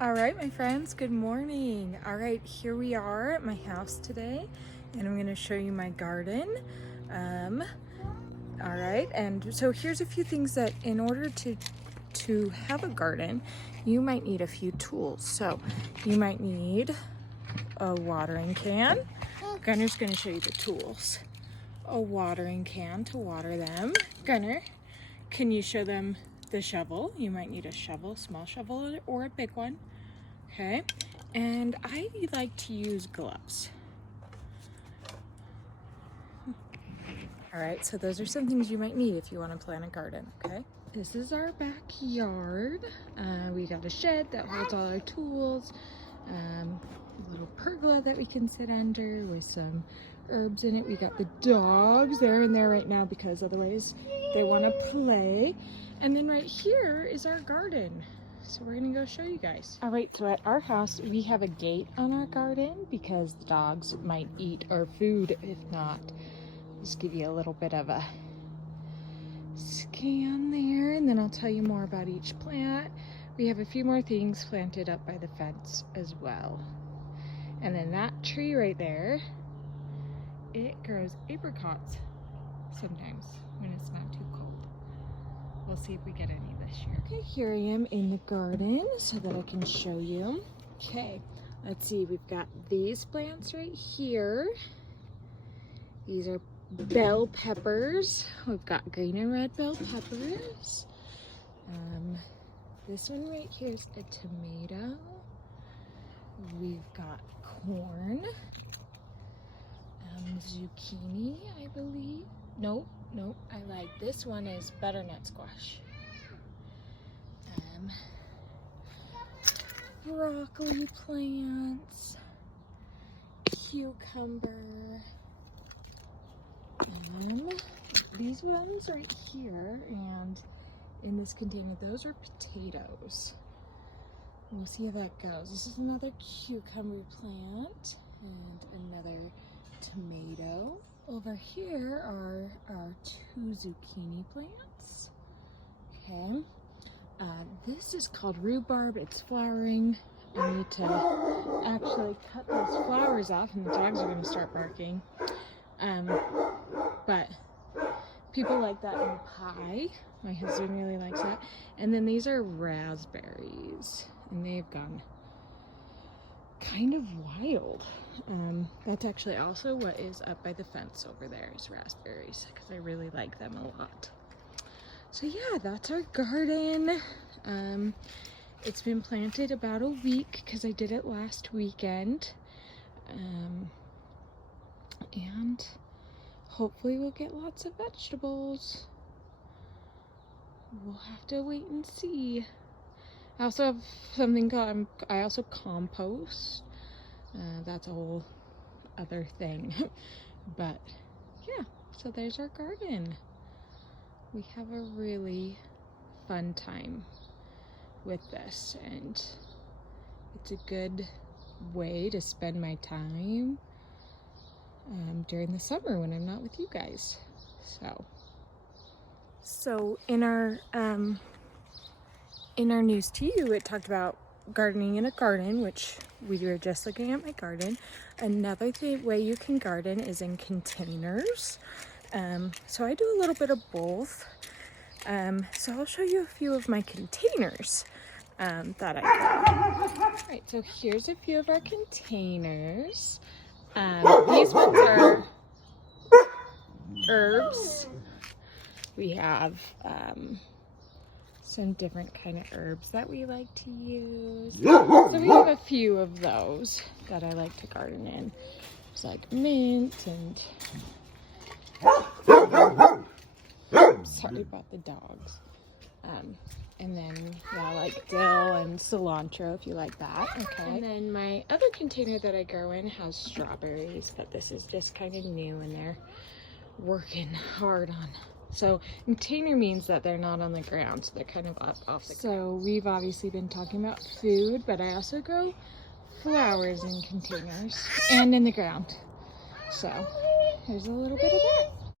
All right, my friends, good morning. All right, here we are at my house today, and I'm going to show you my garden. All right, and so here's a few things that in order to have a garden, you might need a few tools. So you might need a watering can. Gunner's going to show you the tools. A watering can to water them. Gunner, can you show them the shovel? You might need a shovel, small shovel or a big one. Okay, and I like to use gloves. All right, so those are some things you might need if you want to plant a garden, okay? This is our backyard. We got a shed that holds all our tools, a little pergola that we can sit under with some herbs in it. We got the dogs, they're in there right now because otherwise they want to play. And then right here is our garden. So we're gonna go show you guys. All right, so at our house, we have a gate on our garden because the dogs might eat our food if not. Just give you a little bit of a scan there, and then I'll tell you more about each plant. We have a few more things planted up by the fence as well. And then that tree right there, it grows apricots sometimes when it's not too cold. We'll see if we get any this year. Okay, here I am in the garden so that I can show you. Okay, let's see, we've got these plants right here. These are bell peppers. We've got green and red bell peppers. This one right here is a tomato. We've got corn. Zucchini, I believe. Nope, I like this one is butternut squash. Broccoli plants, cucumber, these ones right here, and in this container, those are potatoes. We'll see how that goes. This is another cucumber plant and another tomato. Over here are our 2 zucchini plants. Okay. This is called rhubarb. It's flowering. I need to actually cut those flowers off and the dogs are going to start barking. But people like that in pie. My husband really likes that. And then these are raspberries, and they've gone kind of wild. That's actually also what is up by the fence over there is raspberries, because I really like them a lot. So yeah, that's our garden. It's been planted about a week because I did it last weekend. And hopefully we'll get lots of vegetables. We'll have to wait and see. I also have something called, I also compost. That's a whole other thing. But yeah, so there's our garden. We have a really fun time with this, and it's a good way to spend my time during the summer when I'm not with you guys. So in our news to you, it talked about gardening in a garden, which we were just looking at my garden. Another way you can garden is in containers. So I do a little bit of both. So I'll show you a few of my containers that I got. All right, so here's a few of our containers. These ones are herbs. We have some different kind of herbs that we like to use. So we have a few of those that I like to garden in. It's like mint and sorry about the dogs. And then yeah, like dill and cilantro if you like that. Okay. And then my other container that I grow in has strawberries, but this is just kind of new and they're working hard on. So container means that they're not on the ground, so they're kind of up off the ground. So we've obviously been talking about food, but I also grow flowers in containers and in the ground. So there's a little bit of that.